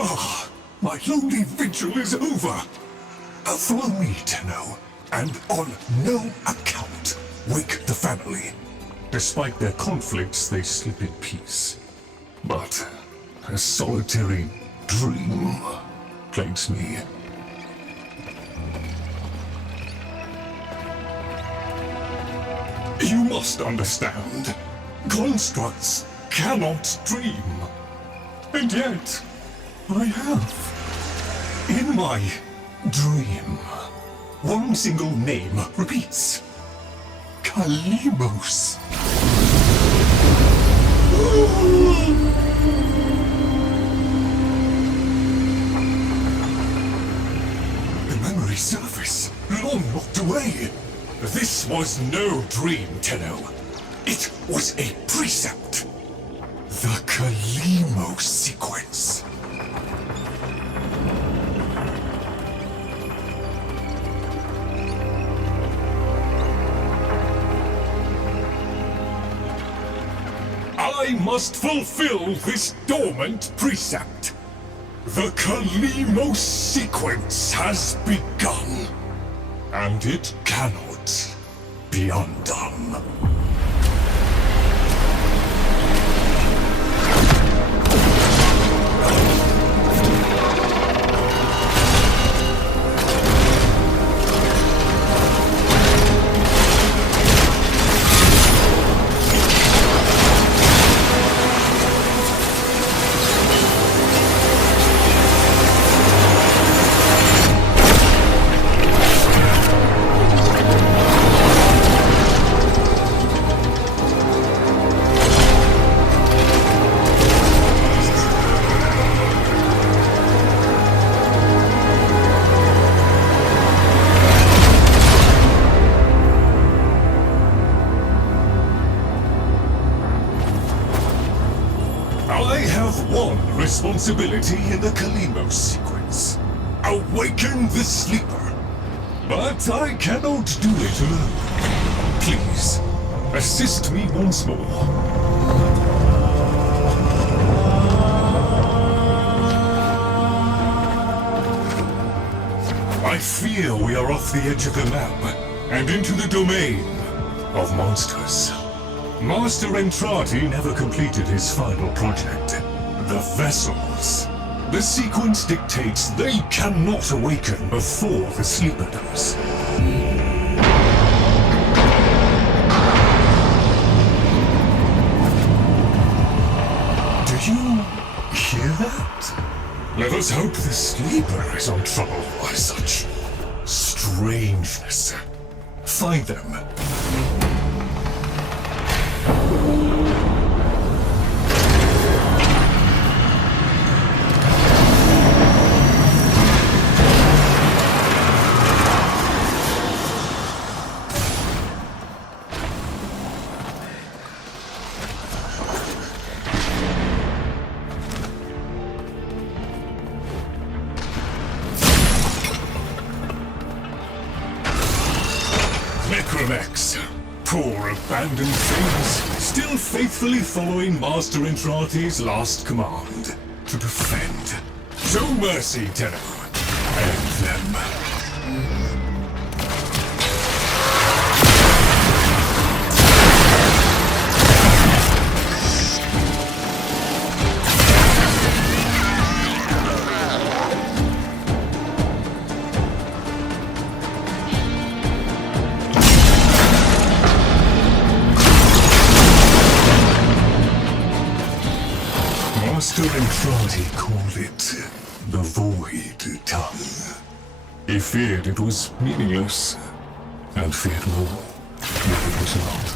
Ah, my lonely vigil is over. Follow me, Tenno, and on no account wake the family. Despite their conflicts, they sleep in peace. But a solitary dream plagues me. You must understand, constructs cannot dream. And yet, I have. In my dream, one single name repeats. Kalimos. The memory surface, long locked away. This was no dream, Tenno. It was a precept. The Kalimos sequence. I must fulfill this dormant precept. The Kalimos sequence has begun, and it cannot be undone. I have one responsibility in the Kalimos sequence. Awaken the sleeper. But I cannot do it alone. Please, assist me once more. I fear we are off the edge of the map and into the domain of monsters. Master Entrati never completed his final project, the vessels. The sequence dictates they cannot awaken before the sleeper does. Do you hear that? Let us hope the sleeper is untroubled by such strangeness. Find them. Necromex, poor abandoned things, still faithfully following Master Entrati's last command, to defend. Show mercy, Tenno. End them. Master Entrati called it the Void Tongue. He feared it was meaningless, and feared more if it was not.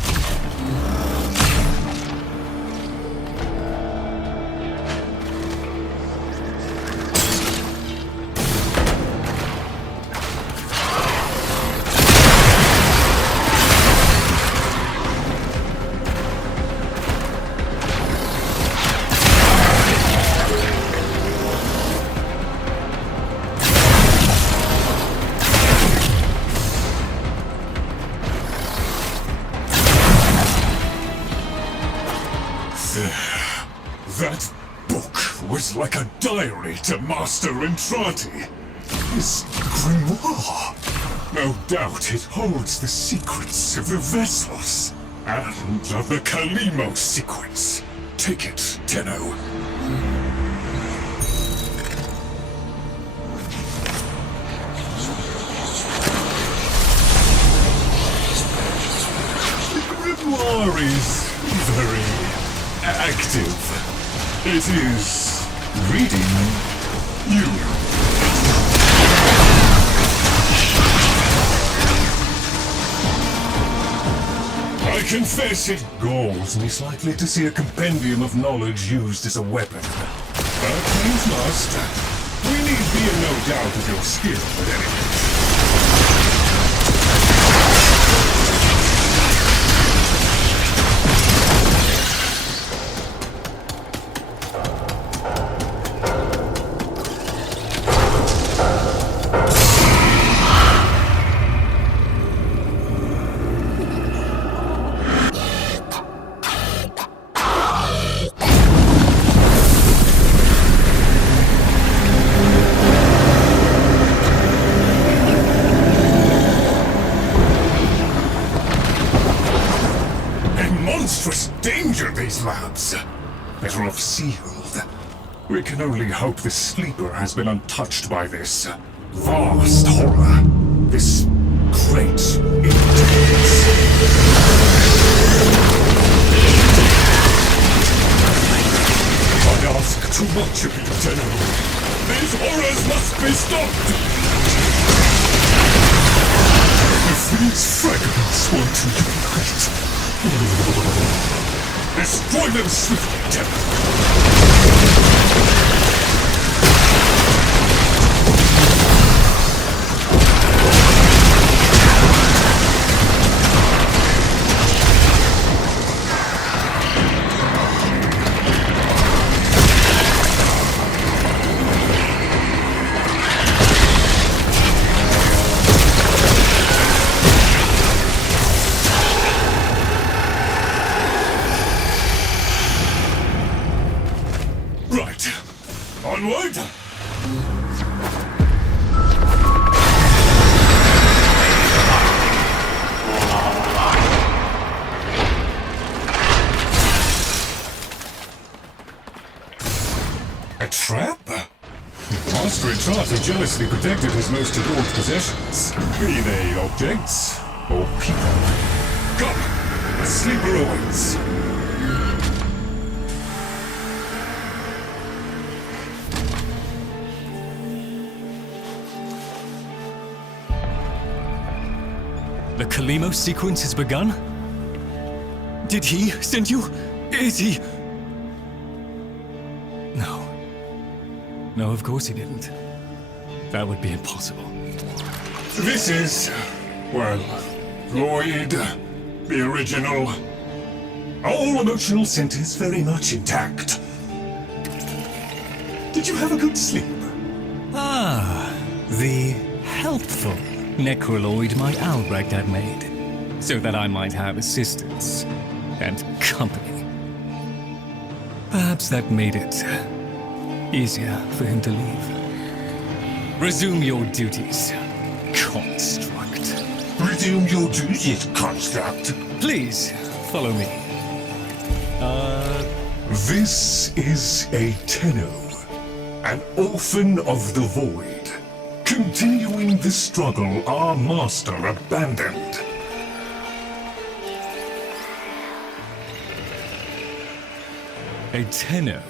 That book was like a diary to Master Entrati. His grimoire. No doubt it holds the secrets of the Vessos and of the Kalimo sequence. Take it, Tenno. Grimoire is very active. It is reading you. I confess it galls me slightly to see a compendium of knowledge used as a weapon. But things must. We need be in no doubt of your skill at any rate. Monstrous danger, these labs. Better off sealed. We can only hope the sleeper has been untouched by this vast horror. This great intelligence. I ask too much of you, Tenno. These horrors must be stopped! If these fragments want to unite, destroy them swiftly, Tenno. Right. Onward! A trap? Master Entrati jealously protected his most adored possessions, be they objects or people. Come! The sleeper awaits. The Kalimo sequence has begun? Did he send you? Is he? No. No, of course he didn't. That would be impossible. This is, well, Lloyd, the original. All emotional centers very much intact. Did you have a good sleep? Ah, the helpful necroloid my Albrecht had made, so that I might have assistance and company. Perhaps that made it easier for him to leave. Resume your duties, construct. Resume your duties, construct. Please, follow me. This is a Tenno, an orphan of the void. Continuing the struggle our master abandoned. A Tenno.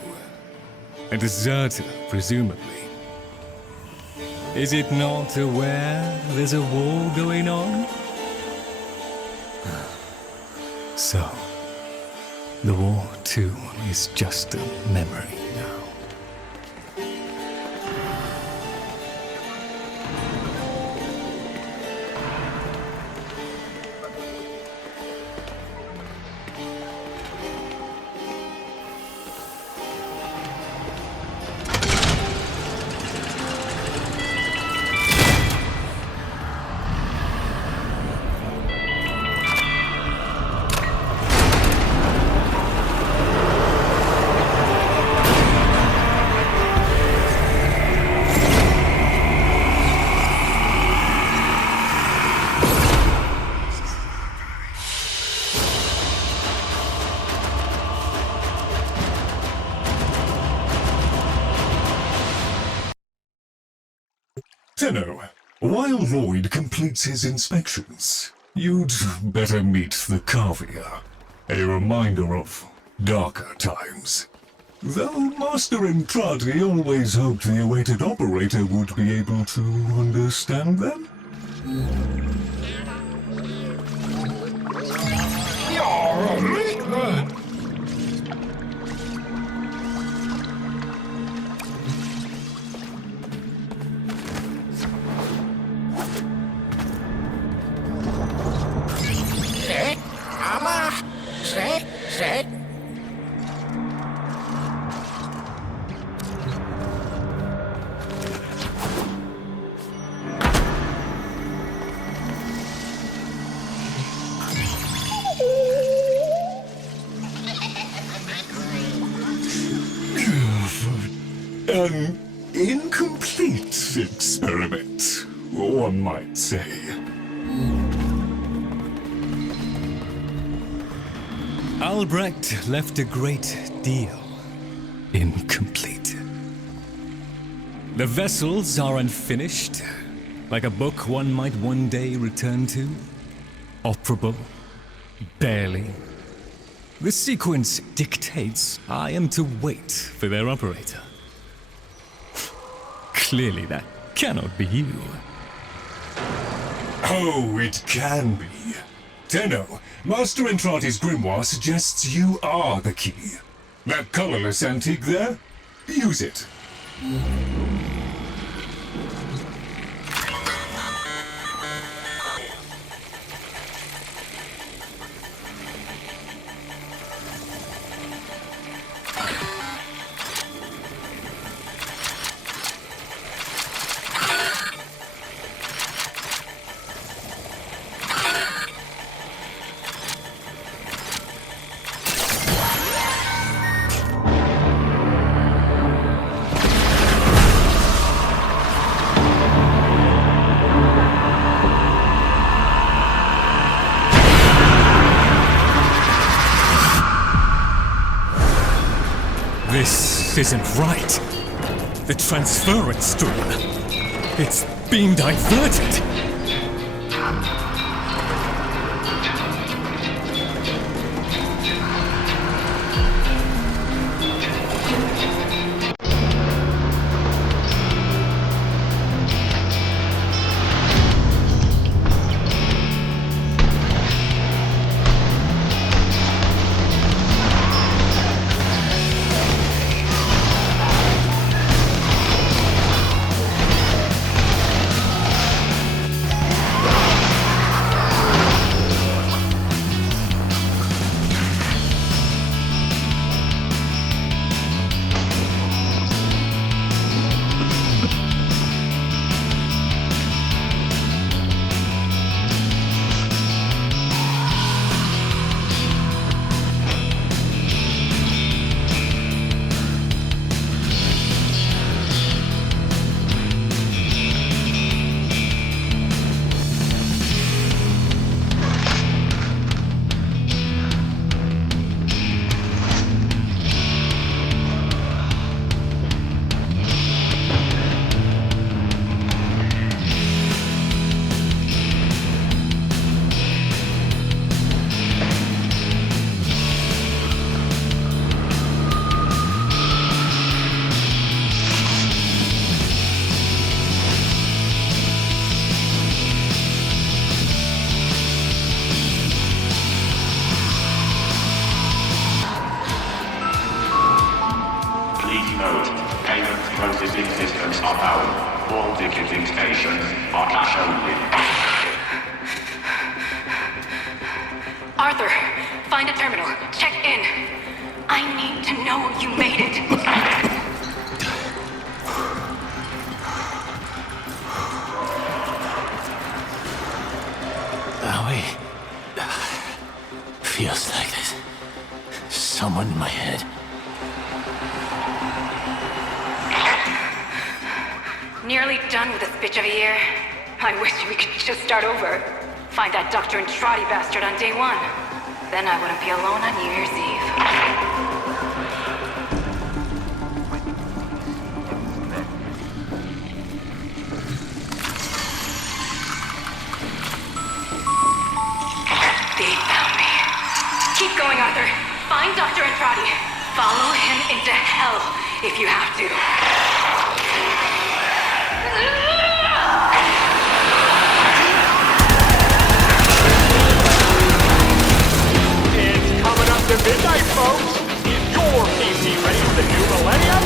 A deserter, presumably. Is it not aware there's a war going on? So, the war too is just a memory now. Tenno, while Lloyd completes his inspections, you'd better meet the Cavia, a reminder of darker times. Though Master Entrati always hoped the awaited operator would be able to understand them. An incomplete experiment, one might say. Albrecht left a great deal incomplete. The vessels are unfinished, like a book one might one day return to. Operable, barely. The sequence dictates I am to wait for their operator. Clearly that cannot be you. Oh, it can be. Tenno, Master Entrati's grimoire suggests you are the key. That colorless antique there? Use it. This isn't right. The transference stream. It's being diverted. Processing systems are powered. All ticketing stations are cash only. Arthur, find a terminal. Check in. I need to know you made it. Feels like this. Someone in my head. Nearly done with this bitch of a year. I wish we could just start over. Find that Dr. Entrati bastard on day one. Then I wouldn't be alone on New Year's Eve. Follow him into hell if you have to. It's coming up to midnight, folks. Is your PC ready for the new millennium?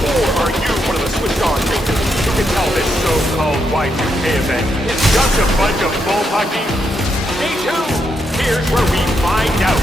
Or are you one of the switched-on thinkers who can tell this so-called Y2K event is just a bunch of bullpucky? Stay tuned. Here's where we find out.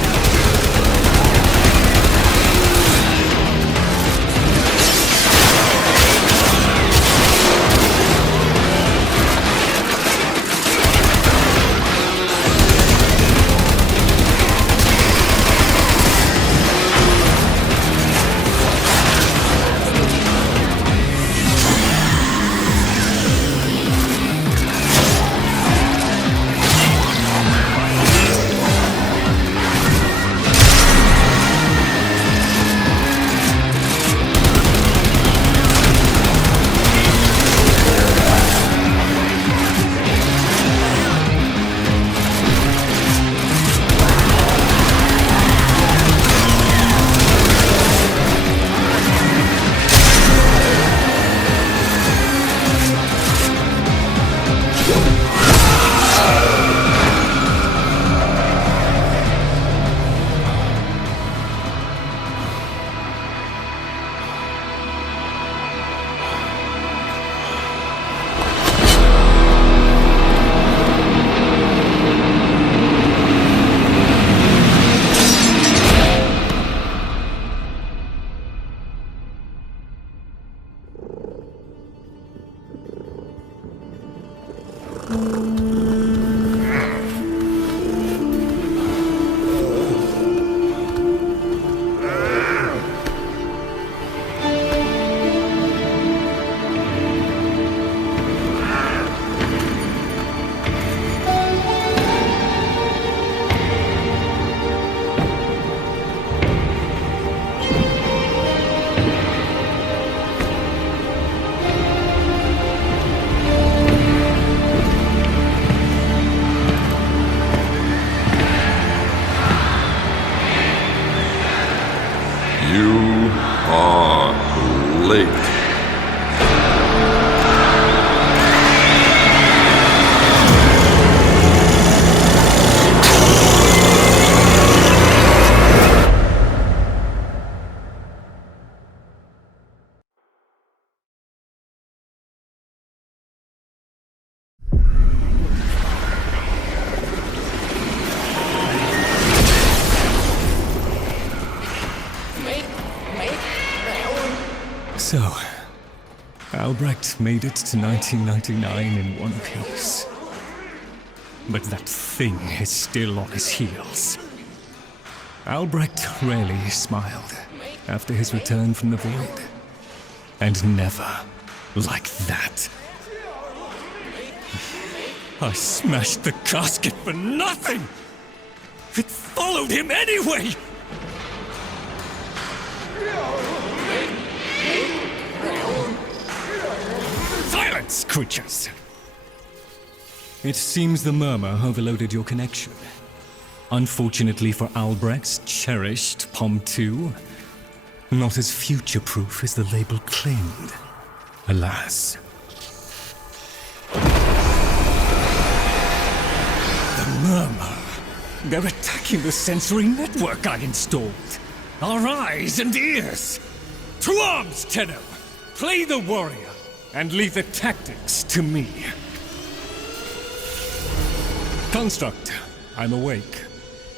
You are late. So, Albrecht made it to 1999 in one piece. But that thing is still on his heels. Albrecht rarely smiled after his return from the void. And never like that. I smashed the casket for nothing! It followed him anyway! Silence, creatures! It seems the murmur overloaded your connection. Unfortunately for Albrecht's cherished POM 2, not as future-proof as the label claimed. Alas. The murmur. They're attacking the sensory network I installed. Our eyes and ears. To arms, Tenno! Play the warrior, and leave the tactics to me. Construct, I'm awake.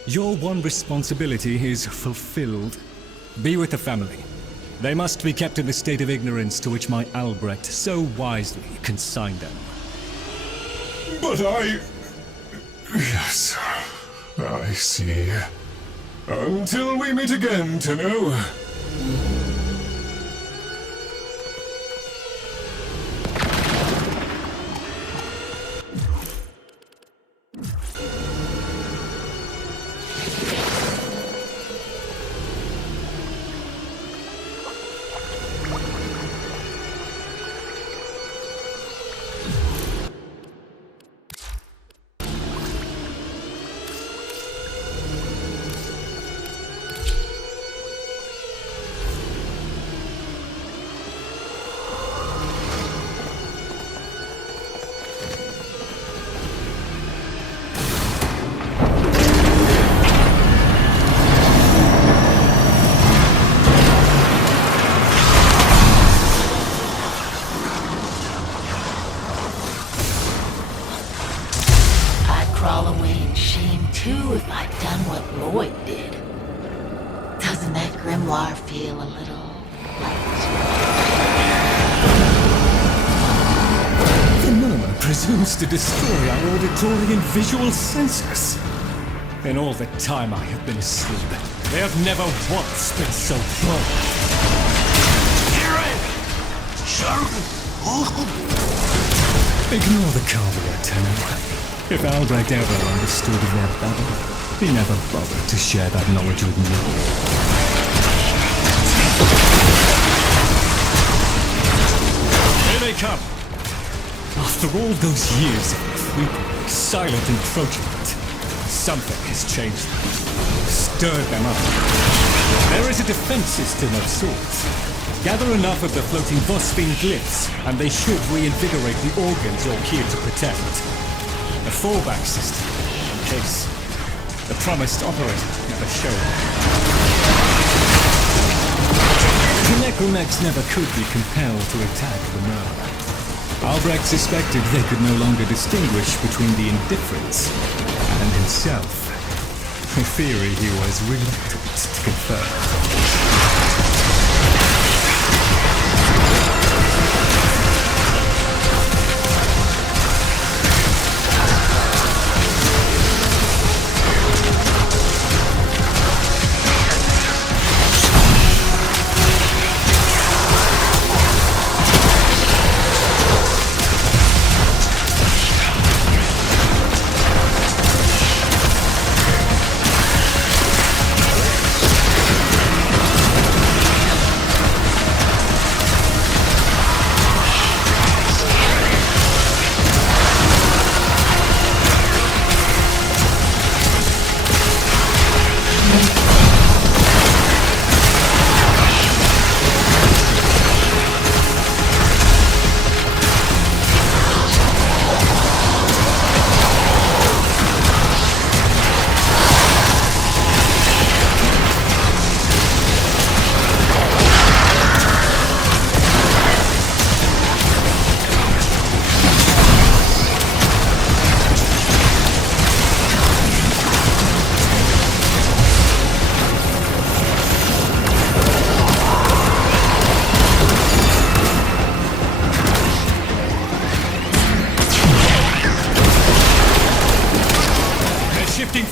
Your one responsibility is fulfilled. Be with the family. They must be kept in the state of ignorance to which my Albrecht so wisely consigned them. But I... Yes, I see. Until we meet again, Tenno. feel a little light. The murmur presumes to destroy our auditory and visual senses. In all the time I have been asleep, they have never once been so bold. Ignore the Carver, Tenno. If Albrecht ever understood their babble, he never bothered to share that knowledge with me. Here they come! After all those years of creeping, silent encroachment, something has changed them, stirred them up. There is a defense system of sorts. Gather enough of the floating Vosphine glyphs, and they should reinvigorate the organs you're here to protect. A fallback system, in case the promised operator never showed. The necromecs never could be compelled to attack the murder. Albrecht suspected they could no longer distinguish between the indifferents and himself. A theory he was reluctant to confirm.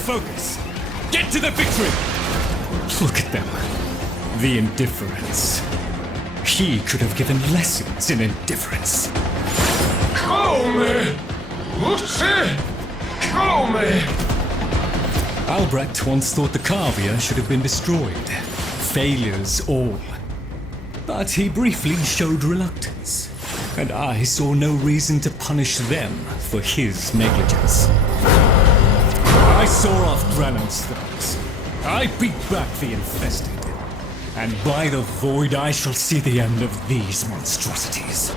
Focus! Get to the victory! Look at them. The indifference. He could have given lessons in indifference. Come! Come! Albrecht once thought the Carvia should have been destroyed. Failures all. But he briefly showed reluctance. And I saw no reason to punish them for his negligence. I saw off Drannon's thugs. I beat back the infested. And by the void I shall see the end of these monstrosities.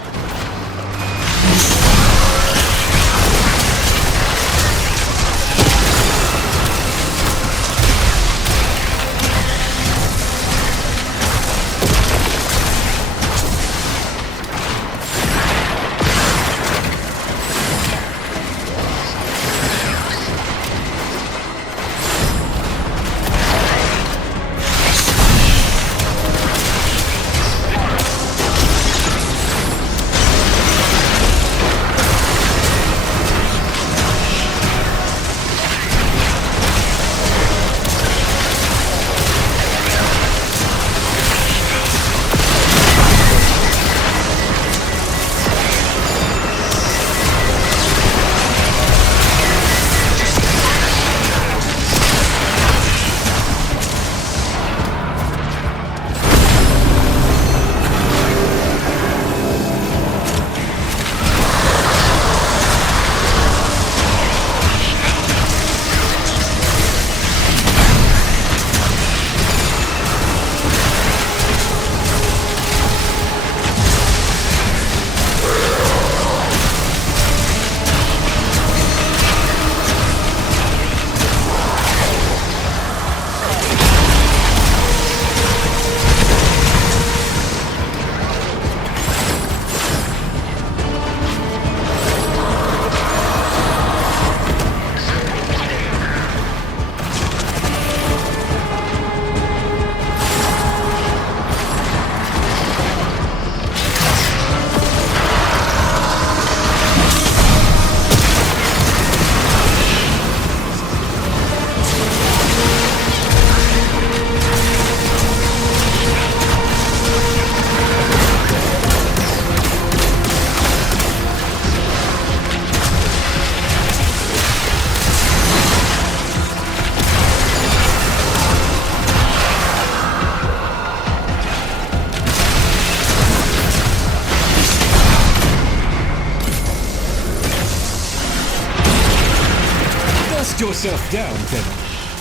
Dust yourself down, then.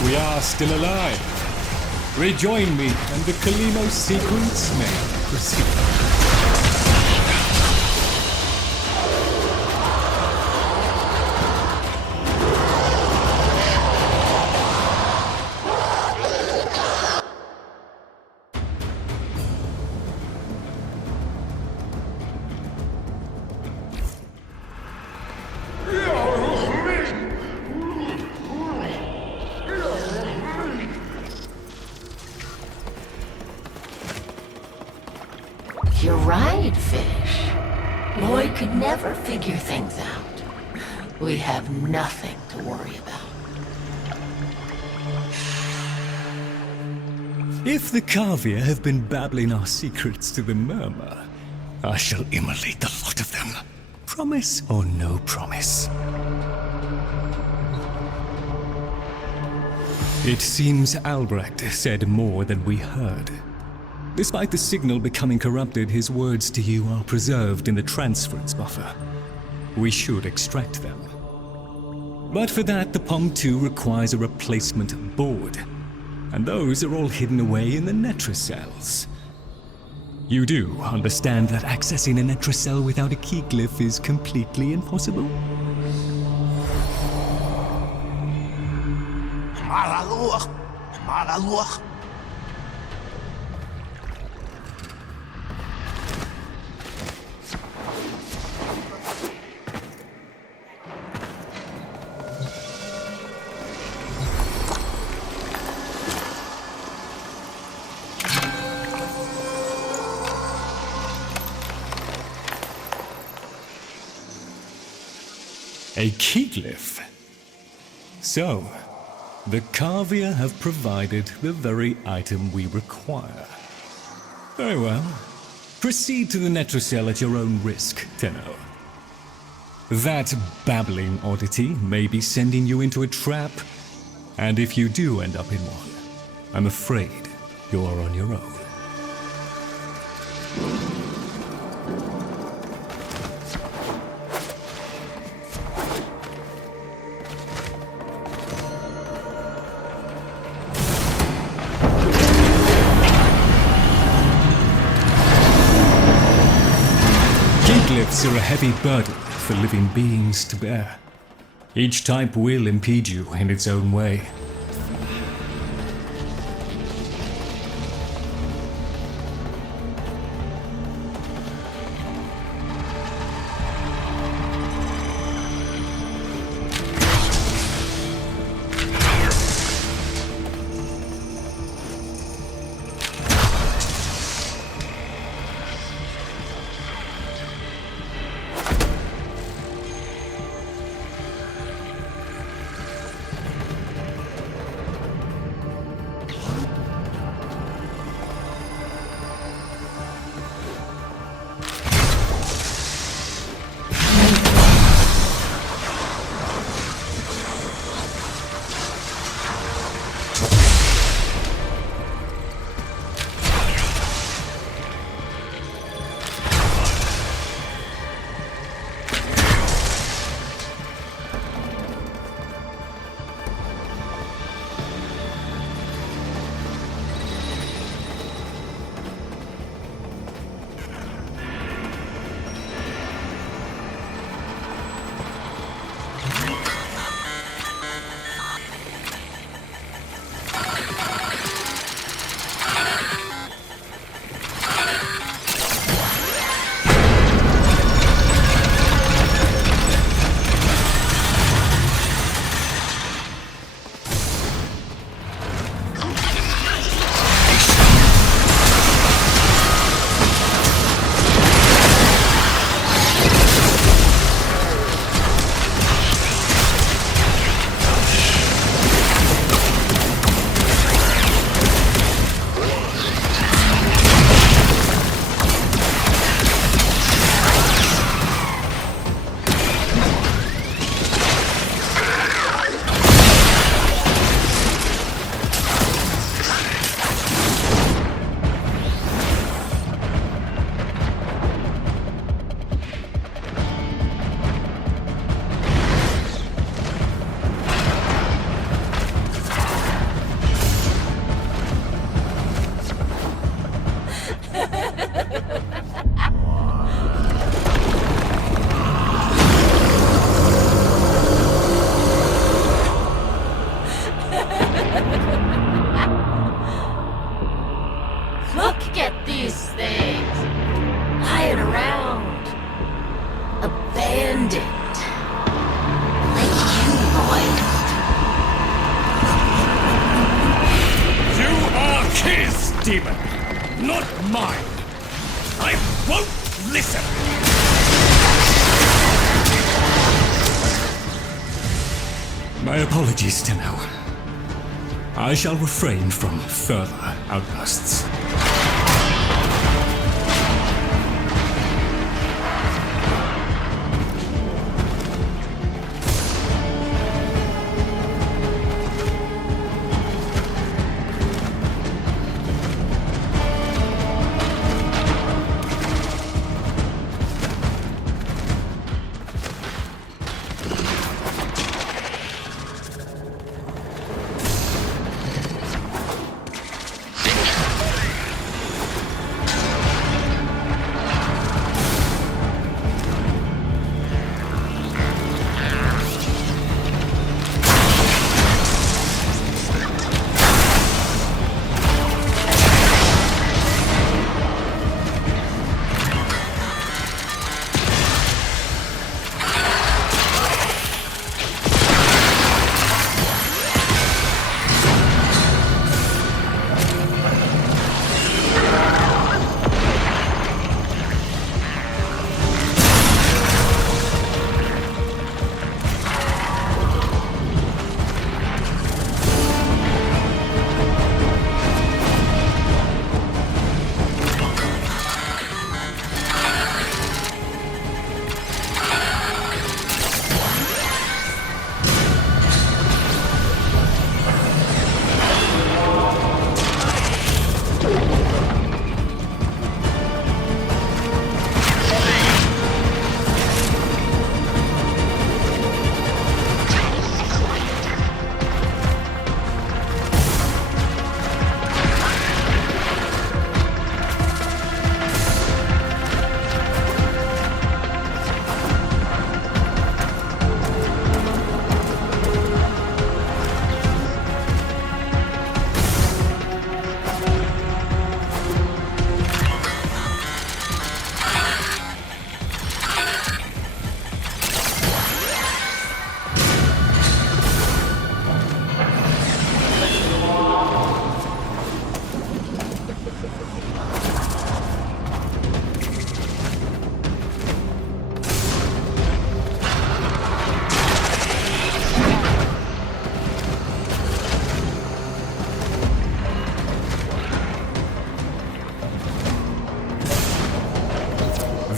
We are still alive. Rejoin me, and the Kalimo sequence may proceed. You're right, Fish. Lloyd could never figure things out. We have nothing to worry about. If the Kavir have been babbling our secrets to the Murmur, I shall immolate the lot of them. Promise or no promise? It seems Albrecht said more than we heard. Despite the signal becoming corrupted, his words to you are preserved in the transference buffer. We should extract them. But for that, the POM-2 requires a replacement board. And those are all hidden away in the Netracels. You do understand that accessing a Netracel without a key glyph is completely impossible? A key glyph? So, the Kavir have provided the very item we require. Very well. Proceed to the Netracel at your own risk, Tenno. That babbling oddity may be sending you into a trap, and if you do end up in one, I'm afraid you are on your own. Glyphs are a heavy burden for living beings to bear. Each type will impede you in its own way. I won't listen! My apologies, Tenno. I shall refrain from further outbursts.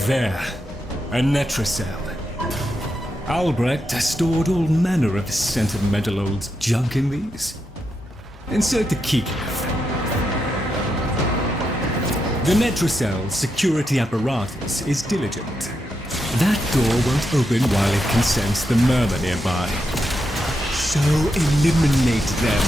There, a Netracell. Albrecht has stored all manner of sentimental old junk in these. Insert the keycap. The Netracell's security apparatus is diligent. That door won't open while it can sense the murmur nearby. So eliminate them.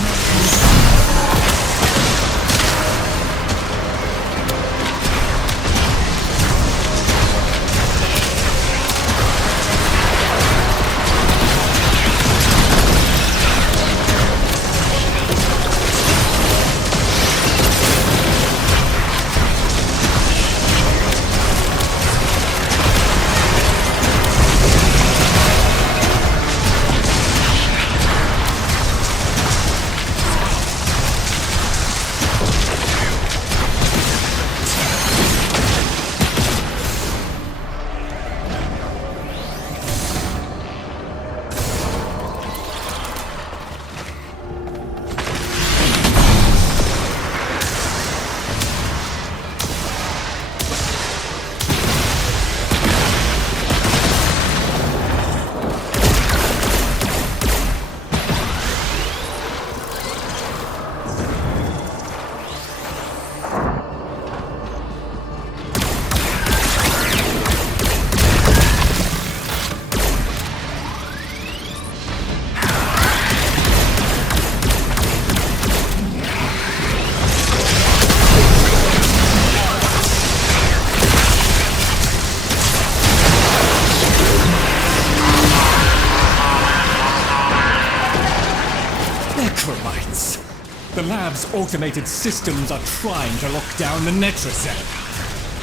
The lab's automated systems are trying to lock down the Netracell.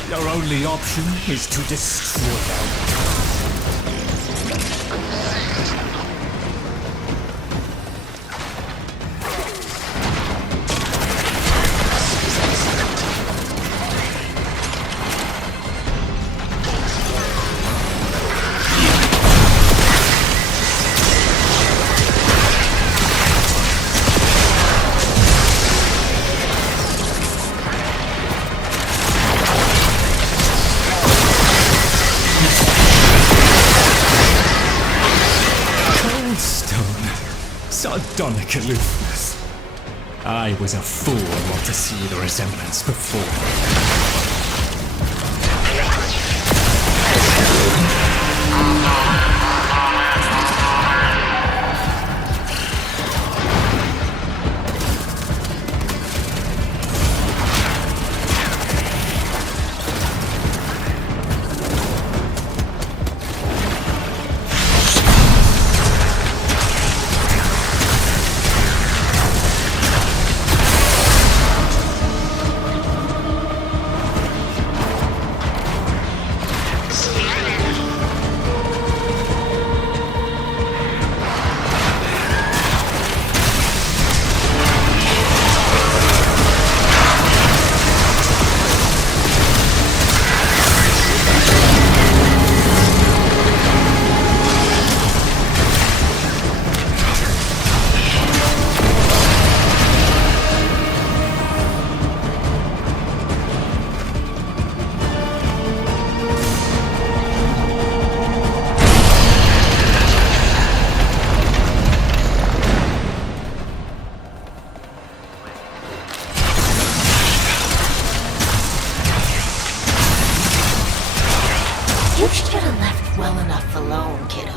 Your only option is to destroy them. sardonic aloofness. I was a fool not to see the resemblance before. You should have left well enough alone, kiddo.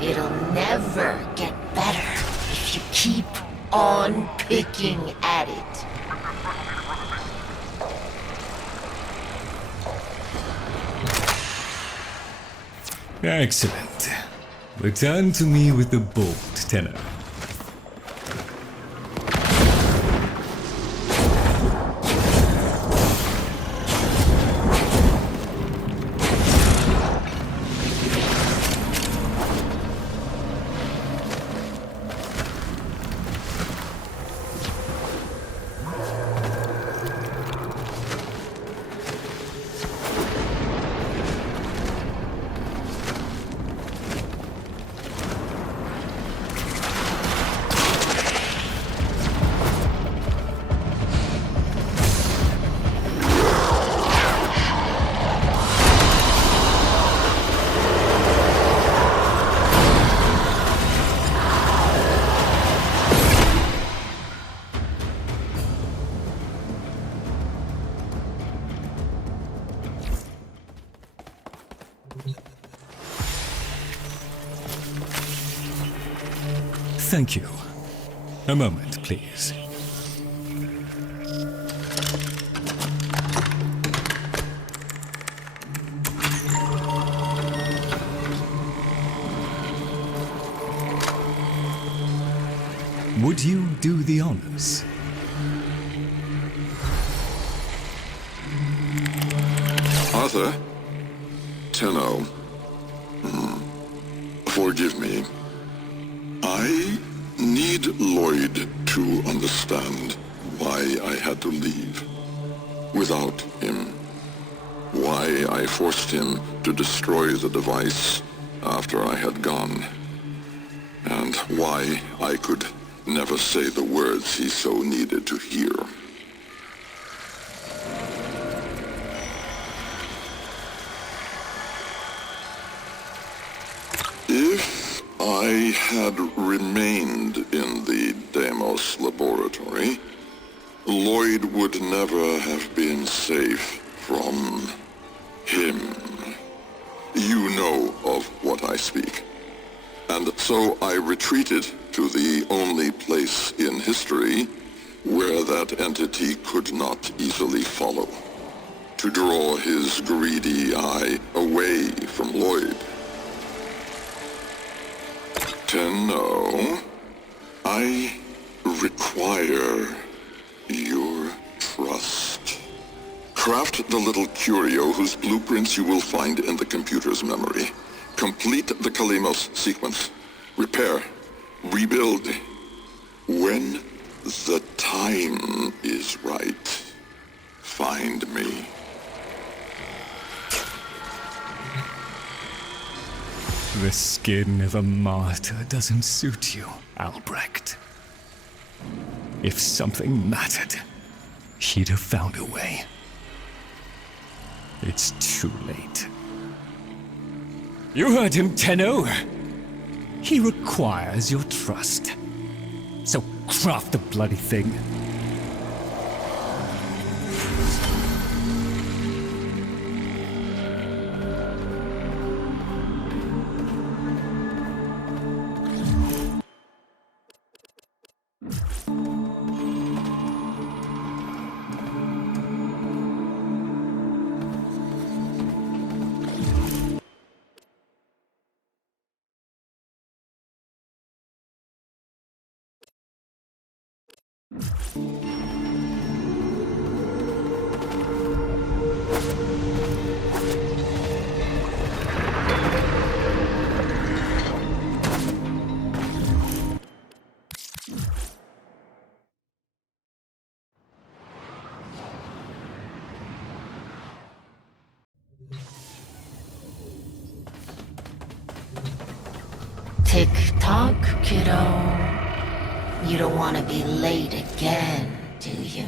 It'll never get better if you keep on picking at it. Excellent. Return to me with the bolt, Tenno. Thank you. A moment, please. Would you do the honors? Arthur? Tenno. Forgive me. I need Lloyd to understand why I had to leave without him. Why I forced him to destroy the device after I had gone. And why I could never say the words he so needed to hear. If I had remained in the Deimos laboratory, Lloyd would never have been safe from him. You know of what I speak. And so I retreated to the only place in history where that entity could not easily follow, to draw his greedy eye away from Lloyd. Tenno, I require your trust. Craft the little curio whose blueprints you will find in the computer's memory. Complete the Kalemos sequence. Repair. Rebuild. When the time is right, find me. The skin of a martyr doesn't suit you, Albrecht. If something mattered, he'd have found a way. It's too late. You heard him, Tenno. He requires your trust. So craft the bloody thing. Tick-tock, kiddo. You don't want to be late again, do you?